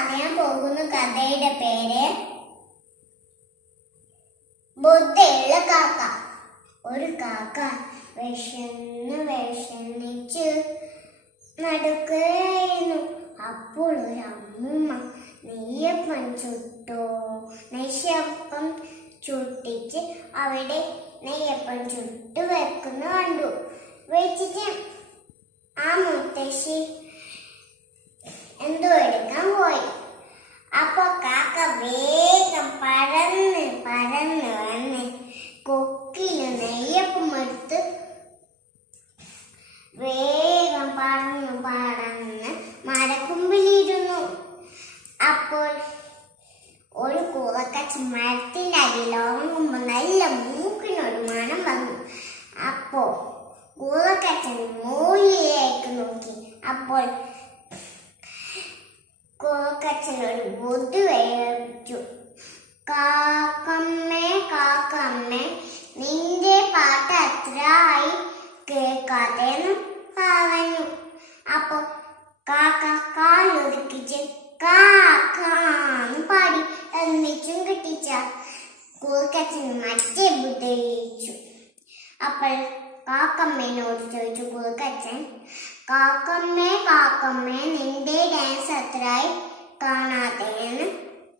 പറയാൻ പോകുന്ന കഥയുടെ പേര് ബുദ്ധിയുള്ള കാക്ക. ഒരു കാക്ക വിഷന്നിച്ച് നടക്കുകയായിരുന്നു. അപ്പോൾ ഒരു അമ്മൂമ്മ നെയ്യപ്പം ചുട്ടിച്ച് അവിടെ നെയ്യപ്പം ചുട്ടു വെക്കുന്ന കണ്ടു. വെച്ചിട്ട് ആ മുത്തശ്ശി എന്തോ എടുക്കാൻ പോയി. അപ്പൊ കാക്ക വേഗം പറന്ന് വന്ന് കൊക്കില് നെയ്യപ്പം എടുത്ത് വേഗം പറന്ന് മരക്കൊമ്പിലിരുന്നു. അപ്പോൾ ഒരു കൂറക്കച്ചൻ മരത്തിന്റെ അടിയിലോങ്ങുമ്പോ നല്ല മൂക്കിനൊരു മണം വന്നു. അപ്പോ കൂറക്കച്ചൻ മൂലയിലേക്ക് നോക്കി. അപ്പോൾ കൂറക്കച്ചൻ ഒരു ബുദ്ധി വേവിച്ചു. കാക്കമ്മേ നിന്റെ പാട്ട് അത്രയായി കേൾക്കാതെന്ന് പറഞ്ഞു. അപ്പൊ കാക്ക കാലൊരുക്കിച്ച് കാക്കാന്ന് പാടി എന്നിച്ചും കിട്ടിച്ച കൂർക്കച്ചൻ മറ്റേ ബുദ്ധി കഴിച്ചു. അപ്പോൾ കാക്കമ്മേനോട് ചോദിച്ചു കൂർക്കച്ചൻ, കാക്കമ്മേ നിന്റെ ഡാൻസ് അത്രയായി കാണാതെന്ന്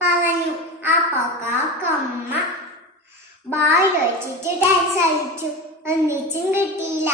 പറഞ്ഞു. അപ്പൊ കാക്കമ്മ ബായി വെച്ചിട്ട് ഡാൻസ് കളിച്ചു. എന്നിച്ചും കിട്ടിയില്ല.